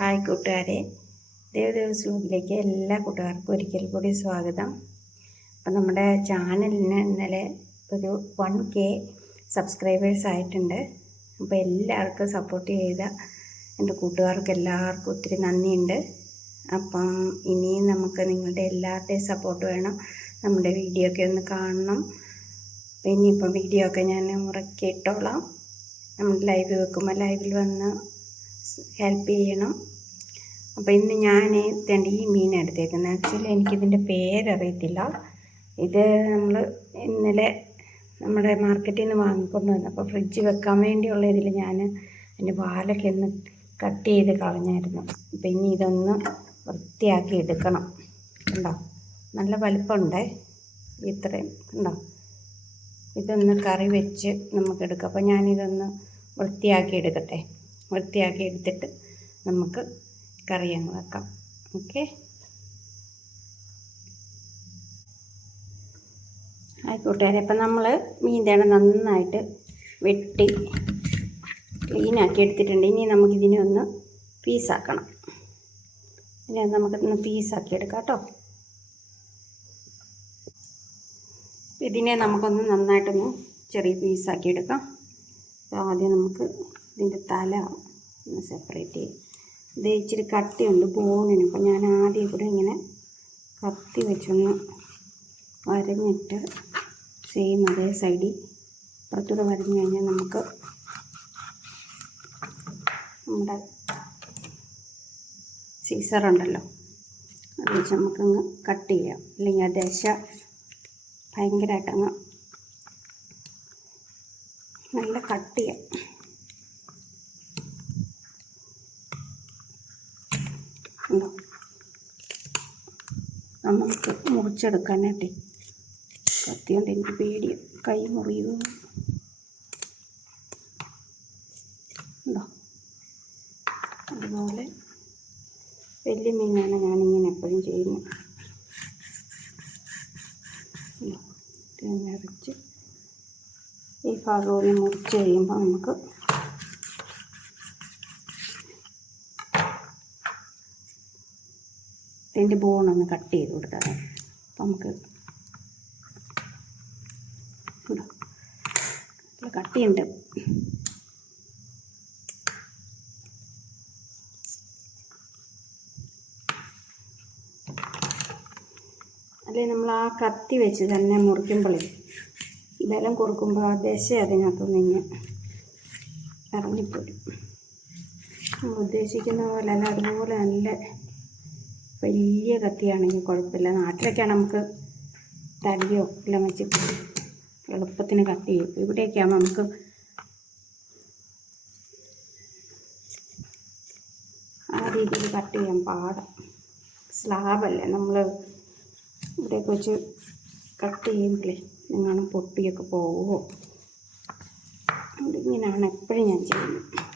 Hi കൂട്ടുകാരെ. ദേവദേവസ് വ്ലോഗിലേക്ക് എല്ലാ കൂട്ടുകാർക്കും ഒരിക്കൽ കൂടി സ്വാഗതം. അപ്പം നമ്മുടെ ചാനലിന് ഇന്നലെ ഒരു വൺ കെ സബ്സ്ക്രൈബേഴ്സ് ആയിട്ടുണ്ട്. അപ്പോൾ എല്ലാവർക്കും സപ്പോർട്ട് ചെയ്ത എന്റെ കൂട്ടുകാർക്ക് എല്ലാവർക്കും ഒത്തിരി നന്ദിയുണ്ട്. അപ്പം ഇനിയും നമുക്ക് നിങ്ങളുടെ എല്ലാവരുടെയും സപ്പോർട്ട് വേണം. നമ്മുടെ വീഡിയോ ഒക്കെ ഒന്ന് കാണണം. ഇനിയിപ്പം വീഡിയോ ഒക്കെ ഞാൻ മുറക്കിയിട്ടോളാം നമ്മൾ ലൈവ് വെക്കുമ്പോൾ ലൈവിൽ വന്ന് ഹെൽപ്പ് ചെയ്യണം അപ്പോൾ ഇന്ന് ഞാൻ തേണ്ട ഈ മീൻ എടുത്തേക്കുന്നത്. ആക്ച്വലി എനിക്കിതിന്റെ പേരറിയത്തില്ല. ഇത് നമ്മൾ ഇന്നലെ നമ്മുടെ മാർക്കറ്റിൽ നിന്ന് വാങ്ങിക്കൊണ്ട് വന്നു. അപ്പോൾ ഫ്രിഡ്ജ് വെക്കാൻ വേണ്ടിയുള്ള ഇതിൽ ഞാൻ അതിന്റെ വാലൊക്കെ ഒന്ന് കട്ട് ചെയ്ത് കളഞ്ഞായിരുന്നു. അപ്പോൾ ഇനി ഇതൊന്ന് വൃത്തിയാക്കി എടുക്കണം. ഉണ്ടോ നല്ല വലിപ്പമുണ്ടേ? ഇത്രയും ഉണ്ടോ ഇതൊന്ന് കറി വെച്ച് നമുക്ക് എടുക്കാം. അപ്പോൾ ഞാനിതൊന്ന് വൃത്തിയാക്കി എടുക്കട്ടെ? വൃത്തിയാക്കി എടുത്തിട്ട് നമുക്ക് കറി അങ്ങ് വെക്കാം. ഓക്കെ? ആയിക്കോട്ടെ അപ്പം നമ്മൾ മീന്തേണ നന്നായിട്ട് വെട്ടി ക്ലീനാക്കി എടുത്തിട്ടുണ്ട്. ഇനി നമുക്കിതിനെ ഒന്ന് പീസാക്കണം. ഇനി അത് നമുക്കൊന്ന് പീസാക്കി എടുക്കാം കേട്ടോ. ഇതിനെ നമുക്കൊന്ന് നന്നായിട്ടൊന്ന് ചെറിയ പീസാക്കി എടുക്കാം. ആദ്യം നമുക്ക് ഇതിന്റെ തല സെപ്പറേറ്റ് ചെയ്യും. ഇത് ഇച്ചിരി കട്ടിയുണ്ട് ബോണിന് അപ്പോൾ ഞാൻ ആദ്യം ഇവിടെ ഇങ്ങനെ കത്തി വെച്ചൊന്ന് വരഞ്ഞിട്ട് സെയിം അതേ സൈഡിൽ പുറത്തൂടെ വരഞ്ഞു കഴിഞ്ഞാൽ നമുക്ക് നമ്മുടെ സീസറുണ്ടല്ലോ അത് വെച്ച് നമുക്കങ്ങ് കട്ട് ചെയ്യാം. അല്ലെങ്കിൽ ആ ദശ ഭയങ്കരമായിട്ടങ്ങ് നല്ല കട്ട് ചെയ്യാം ഉണ്ടോ അത് നമുക്ക് മുറിച്ചെടുക്കാനായിട്ടേ കത്തി കൊണ്ട് എനിക്ക് പേടി കൈ മുറിയുമോ അതുപോലെ വലിയ മീനാണ് ഞാനിങ്ങനെ എപ്പോഴും ചെയ്യുന്നത്. നിറച്ച് ഈ ഭാഗവും മുറിച്ച് കഴിയുമ്പോൾ നമുക്ക് ഇതിന്റെ ബോണൊന്ന് കട്ട് ചെയ്ത് കൊടുക്കാം. നമുക്ക് കട്ടിയുണ്ട്. അല്ലെ നമ്മൾ ആ കത്തി വെച്ച് തന്നെ മുറിക്കുമ്പോഴേ ബലം കൊടുക്കുമ്പോൾ ആ ദശ അതിനകത്ത് നിന്ന് ഇറങ്ങിപ്പോരും. നമ്മൾ ഉദ്ദേശിക്കുന്ന പോലെ അല്ല അതുപോലെ നല്ല വലിയ കത്തിയാണെങ്കിൽ കുഴപ്പമില്ല. നാട്ടിലൊക്കെയാണ് നമുക്ക് തടിയോ എല്ലാം വെച്ച് എളുപ്പത്തിന് കട്ട് ചെയ്യും ഇവിടെയൊക്കെ ആകുമ്പോൾ നമുക്ക് ആ രീതിയിൽ കട്ട് ചെയ്യാൻ പാടാം. സ്ലാബല്ലേ നമ്മൾ ഇവിടെയൊക്കെ വെച്ച് കട്ട് ചെയ്യുമ്പോഴേ നിങ്ങളും പൊട്ടിയൊക്കെ അതുകൊണ്ട് ഇങ്ങനെയാണ് എപ്പോഴും ഞാൻ ചെയ്യുന്നത്.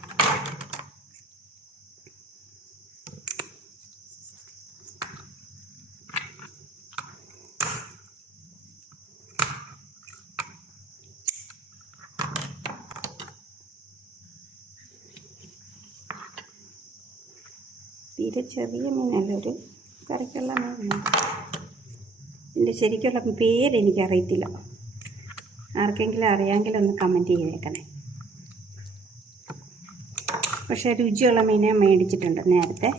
തീരെ ചെറിയ മീനല്ല ഒരു കറിക്കുള്ള മീനാണ്. ഇതിന്റെ ശരിക്കുള്ള പേരെനിക്കറിയത്തില്ല. ആർക്കെങ്കിലും അറിയാമെങ്കിൽ ഒന്ന് കമന്റ് ചെയ്തേക്കണേ. പക്ഷേ രുചിയുള്ള മീനെ മേടിച്ചിട്ടുണ്ട് നേരത്തെ.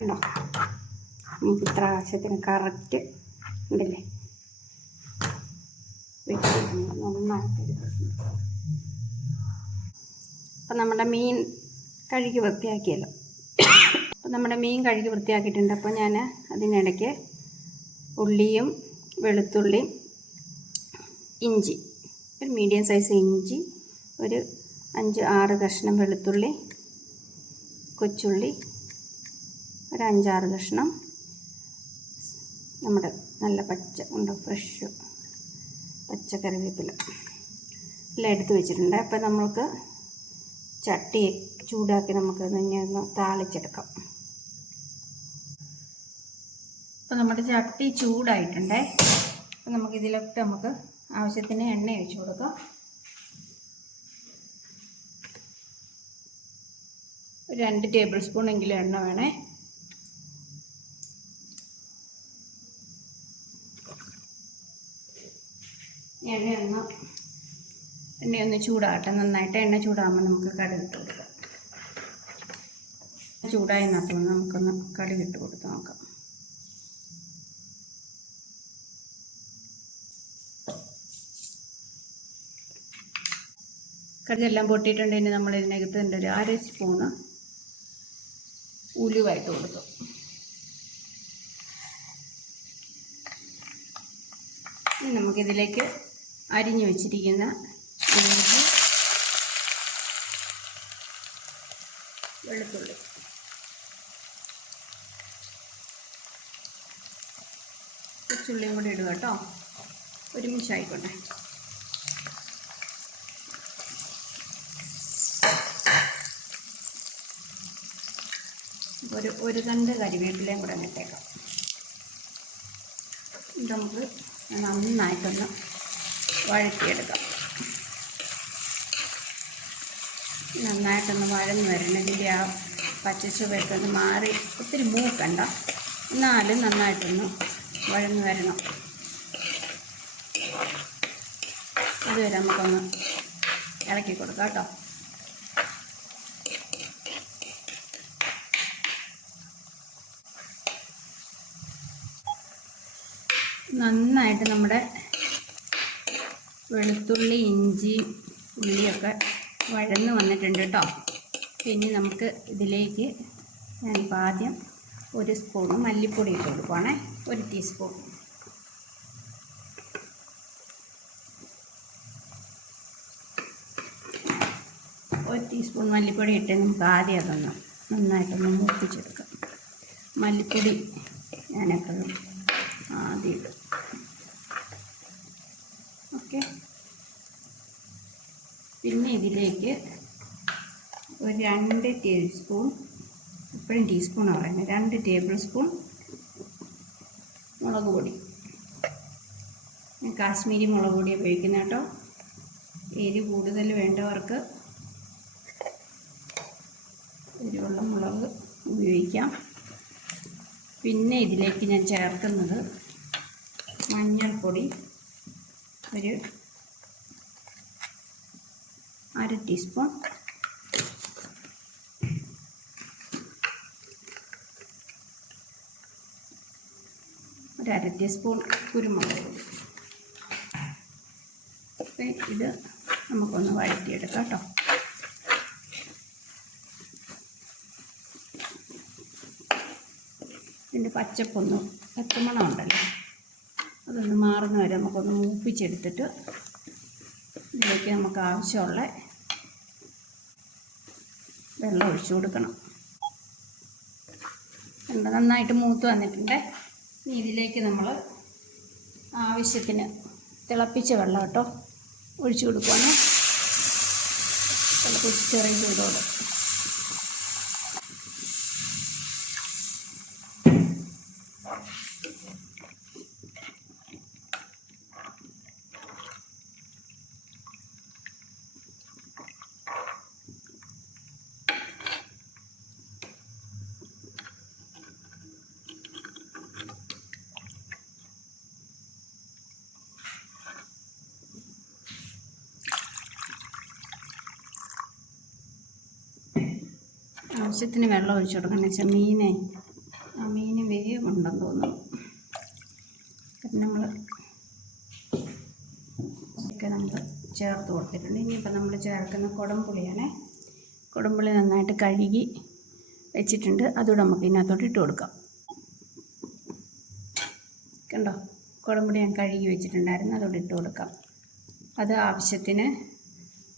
ഉണ്ടോ നമുക്ക് ഇത്ര ആവശ്യത്തിന് കറക്റ്റ് ഉണ്ടല്ലേ നന്നായിട്ട് അപ്പം നമ്മുടെ മീൻ കഴുകി വൃത്തിയാക്കിയല്ലോ. നമ്മുടെ മീൻ കഴുകി വൃത്തിയാക്കിയിട്ടുണ്ട്. അപ്പോൾ ഞാൻ അതിനിടയ്ക്ക് ഉള്ളിയും വെളുത്തുള്ളിയും ഇഞ്ചി ഒരു മീഡിയം സൈസ് ഇഞ്ചി ഒരു അഞ്ച് ആറ് കഷ്ണം വെളുത്തുള്ളി കൊച്ചുള്ളി ഒരു അഞ്ചാറ് കഷ്ണം നമ്മുടെ നല്ല പച്ച ഉണ്ടോ ഫ്രഷ് പച്ചക്കറിവേപ്പില. എല്ലാം എടുത്ത് വെച്ചിട്ടുണ്ട്. അപ്പോൾ നമ്മൾക്ക് ചട്ടി ചൂടാക്കി നമുക്ക് ഇനി ഒന്ന് താളിച്ചെടുക്കാം. അപ്പോൾ നമ്മുടെ ചട്ടി ചൂടായിട്ടുണ്ടേ. അപ്പോൾ നമുക്ക് ഇതിലൊക്കെ നമുക്ക് ആവശ്യത്തിന് എണ്ണ ഒഴിച്ച് കൊടുക്കാം. രണ്ട് ടേബിൾ സ്പൂൺ എങ്കിലും എണ്ണ വേണേ. എണ്ണ ഒന്ന് എണ്ണ ഒന്ന് ചൂടാകട്ടെ. നന്നായിട്ട് എണ്ണ ചൂടാകുമ്പോൾ നമുക്ക് കടുക് ഇട്ട് കൊടുക്കാം. ചൂടായി നോക്കുമ്പോൾ നമുക്കൊന്ന് കടുക് ഇട്ട് കൊടുത്ത് നോക്കാം. കടുകെല്ലാം പൊട്ടിയിട്ടുണ്ടെങ്കിൽ നമ്മൾ ഇതിനകത്ത് ഉണ്ട് ഒരു അര സ്പൂണ് ഉലുവായിട്ട് കൊടുക്കും നമുക്കിതിലേക്ക് അരിഞ്ഞു വെച്ചിരിക്കുന്ന ഇഞ്ചി വെളുത്തുള്ളി. കൊച്ചുള്ളിയും കൂടി ഇടുക കേട്ടോ. ഒരുമിച്ചായിക്കോട്ടെ. ഒരു ഒരു തണ്ട് കരിവേപ്പിലയും കൂടെ ഇട്ടേക്കാം. നമുക്ക് നന്നായിട്ടൊന്ന് വഴറ്റിയെടുക്കാം. നന്നായിട്ടൊന്ന് വഴന്ന് വരണം. ഇതിന്റെ ആ പച്ചച്ചുവയൊക്കെ ഒന്ന് മാറി ഒത്തിരി മൂക്കണ്ട എന്നാലും നന്നായിട്ടൊന്ന് വഴന്ന് വരണം. അതുവരെ നമുക്കൊന്ന് ഇളക്കി കൊടുക്കാം കേട്ടോ. നന്നായിട്ട് നമ്മുടെ വെളുത്തുള്ളി ഇഞ്ചി ഉള്ളിയൊക്കെ വഴന്ന് വന്നിട്ടുണ്ട് കേട്ടോ. പിന്നെ നമുക്ക് ഇതിലേക്ക് ഞാനിപ്പോൾ ആദ്യം ഒരു സ്പൂൺ മല്ലിപ്പൊടി ഇട്ട് കൊടുക്കുവാണേ. ഒരു ടീസ്പൂൺ ഒരു ടീസ്പൂൺ മല്ലിപ്പൊടി ഇട്ട് നമുക്ക് ആദ്യം അതൊന്ന് നന്നായിട്ടൊന്ന് മൂപ്പിച്ചെടുക്കാം. മല്ലിപ്പൊടി ഞാനൊക്കെ ആദ്യം ഇടും. ഓക്കെ. പിന്നെ ഇതിലേക്ക് ഒരു രണ്ട് ടേബിൾ സ്പൂൺ ഇപ്പോഴും ടീസ്പൂണാണ് പറയുന്നത് രണ്ട് ടേബിൾ സ്പൂൺ മുളക് പൊടി. കാശ്മീരി മുളക് പൊടി ഉപയോഗിക്കുന്ന കേട്ടോ. എരി കൂടുതൽ വേണ്ടവർക്ക് എരിവുള്ള മുളക് ഉപയോഗിക്കാം. പിന്നെ ഇതിലേക്ക് ഞാൻ ചേർക്കുന്നത് മഞ്ഞൾപ്പൊടി ഒരു അര ടീസ്പൂൺ ഒരു അര ടീസ്പൂൺ കുരുമുളക് ഇത് നമുക്കൊന്ന് വഴറ്റിയെടുക്കാം കേട്ടോ. ഇതിന്റെ പച്ചപ്പൊന്ന് പച്ചമണം ഉണ്ടല്ലോ. അതൊന്ന് മാറുന്ന വരെ നമുക്കൊന്ന് മൂപ്പിച്ചെടുത്തിട്ട് ഇതിലേക്ക് നമുക്ക് ആവശ്യമുള്ള വെള്ളം ഒഴിച്ചു കൊടുക്കണം. വെള്ളം നന്നായിട്ട് മൂത്ത് വന്നിട്ടുണ്ട്. ഇതിലേക്ക് നമ്മൾ ആവശ്യത്തിന് തിളപ്പിച്ച വെള്ളം കേട്ടോ ഒഴിച്ചു കൊടുക്കുവാണ്. ചെറിയ ചൂടോടെ. ആവശ്യത്തിന് വെള്ളം ഒഴിച്ചു കൊടുക്കണം. വെച്ചാൽ മീനെ ആ മീന് വേവുണ്ടെന്ന് തോന്നുന്നു. പിന്നെ നമ്മൾ ഒക്കെ നമ്മൾ ചേർത്ത് കൊടുത്തിട്ടുണ്ട്. ഇനിയിപ്പോൾ നമ്മൾ ചേർക്കുന്ന കുടംപുളിയാണേ. കുടംപുളി നന്നായിട്ട് കഴുകി വെച്ചിട്ടുണ്ട്. അതുകൂടെ നമുക്ക് ഇതിനകത്തോട്ട് ഇട്ട് കൊടുക്കാം. കണ്ടോ? കുടംപുളി ഞാൻ കഴുകി വെച്ചിട്ടുണ്ടായിരുന്നു. അതോടെ ഇട്ട് കൊടുക്കാം. അത് ആവശ്യത്തിന്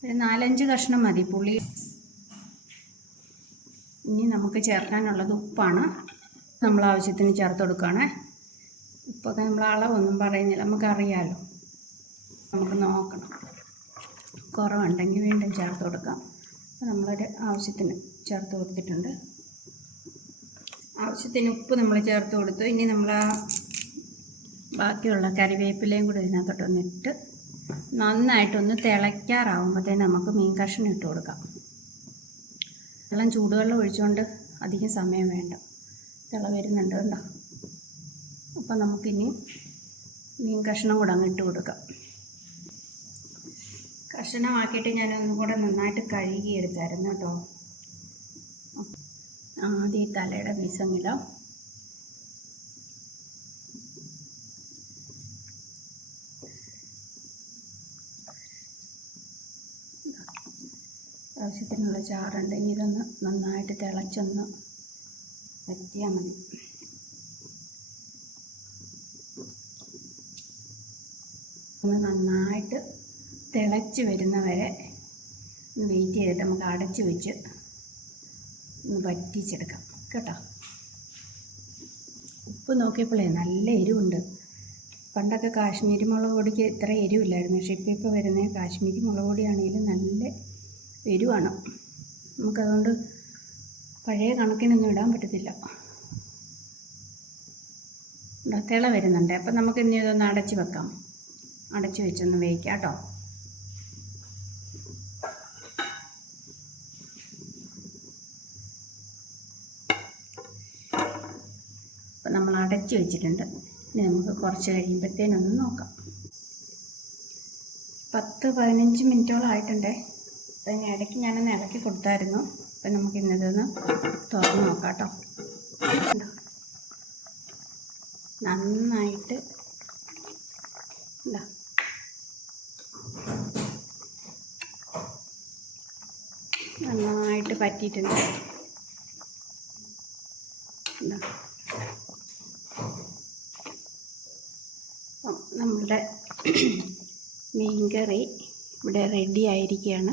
ഒരു നാലഞ്ച് കഷ്ണം മതി. പുളി ഇനി നമുക്ക് ചേർക്കാനുള്ളത് ഉപ്പാണ്. നമ്മൾ ആവശ്യത്തിന് ചേർത്ത് കൊടുക്കുകയാണ് ഉപ്പൊക്കെ നമ്മൾ അളവൊന്നും പറയുന്നില്ല. നമുക്കറിയാമല്ലോ നമുക്ക് നോക്കണം. കുറവുണ്ടെങ്കിൽ വീണ്ടും ചേർത്ത് കൊടുക്കാം. അപ്പോൾ നമ്മളൊരു ആവശ്യത്തിന് ചേർത്ത് കൊടുത്തിട്ടുണ്ട്. ആവശ്യത്തിന് ഉപ്പ് നമ്മൾ ചേർത്ത് കൊടുത്തു. ഇനി നമ്മൾ ആ ബാക്കിയുള്ള കറിവേപ്പിലയും കൂടി ഇതിനകത്തോട്ടൊന്നിട്ട് നന്നായിട്ടൊന്ന് തിളയ്ക്കാറാവുമ്പോഴത്തേന് നമുക്ക് മീൻ കഷ്ണം ഇട്ട് കൊടുക്കാം. വെള്ളം ചൂടുവെള്ളം ഒഴിച്ചുകൊണ്ട് അധികം സമയം വേണ്ട. തിള വരുന്നുണ്ട് കണ്ടോ? അപ്പം നമുക്കിനി മീൻ കഷ്ണം കൂടെ അങ്ങ് ഇട്ട് കൊടുക്കാം. കഷ്ണമാക്കിയിട്ട് ഞാൻ ഒന്നും കൂടെ നന്നായിട്ട് കഴുകി എടുത്തായിരുന്നു കേട്ടോ. ആദ്യം ഈ തലയുടെ പീസ് അങ്ങിടാം ചാറുണ്ടെങ്കിൽ ചാറുണ്ട് ഇതൊന്ന് നന്നായിട്ട് തിളച്ചൊന്ന് വറ്റിയാൽ മതി. ഒന്ന് നന്നായിട്ട് തിളച്ച് വരുന്നവരെ ഒന്ന് വെയിറ്റ് ചെയ്തിട്ട് നമുക്ക് അടച്ച് വെച്ച് ഒന്ന് വറ്റിച്ചെടുക്കാം. കേട്ടോ? ഉപ്പ് നോക്കിയപ്പോഴേ നല്ല എരിവുണ്ട്. പണ്ടൊക്കെ കാശ്മീരി മുളക് പൊടിക്ക് ഇത്ര എരിവില്ലായിരുന്നു. പക്ഷേ ഇപ്പോൾ ഇപ്പോൾ വരുന്ന കാശ്മീരി മുളക് പൊടിയാണെങ്കിലും നല്ല എരിവാണ്. നമുക്കതുകൊണ്ട് പഴയ കണക്കിനൊന്നും ഇടാൻ പറ്റത്തില്ല. തിള വരുന്നുണ്ട്. അപ്പം നമുക്ക് ഇനി ഇതൊന്ന് അടച്ച് വെക്കാം. അടച്ച് വെച്ചൊന്ന് വേവിക്കാം കേട്ടോ. അപ്പം നമ്മൾ അടച്ച് വെച്ചിട്ടുണ്ട്. ഇനി നമുക്ക് കുറച്ച് കഴിയുമ്പോഴത്തേനൊന്ന് നോക്കാം. പത്ത് പതിനഞ്ച് മിനിറ്റോളം ആയിട്ടുണ്ടേ. അപ്പം ഇടയ്ക്ക് ഞാനൊന്ന് ഇളക്കി കൊടുത്തായിരുന്നു. അപ്പം നമുക്ക് ഇന്നതൊന്ന് തുറന്ന് നോക്കാം കേട്ടോ? നന്നായിട്ട് ഇതാ. നന്നായിട്ട് പറ്റിയിട്ടുണ്ട്. നമ്മുടെ കറി മീൻകറി ഇവിടെ റെഡി ആയിരിക്കുകയാണ്.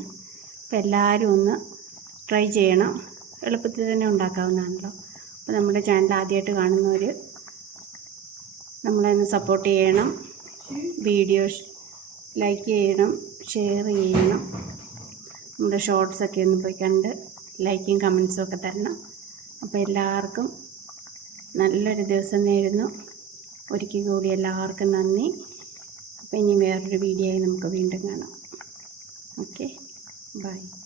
അപ്പോൾ എല്ലാവരും ഒന്ന് ട്രൈ ചെയ്യണം. എളുപ്പത്തിൽ തന്നെ ഉണ്ടാക്കാവുന്നതാണല്ലോ. അപ്പോൾ നമ്മുടെ ചാനൽ ആദ്യമായിട്ട് കാണുന്നവർ നമ്മളെ ഒന്ന് സപ്പോർട്ട് ചെയ്യണം വീഡിയോ ലൈക്ക് ചെയ്യണം ഷെയർ ചെയ്യണം. നമ്മുടെ ഷോർട്സൊക്കെ ഒന്ന് പോയി കണ്ട് ലൈക്കും കമൻസും ഒക്കെ തരണം. അപ്പോൾ എല്ലാവർക്കും നല്ലൊരു ദിവസം നേരുന്നു. ഒരിക്കൽ കൂടി എല്ലാവർക്കും നന്ദി. അപ്പോൾ ഇനി വേറൊരു വീഡിയോയിൽ നമുക്ക് വീണ്ടും കാണാം. Okay Bye.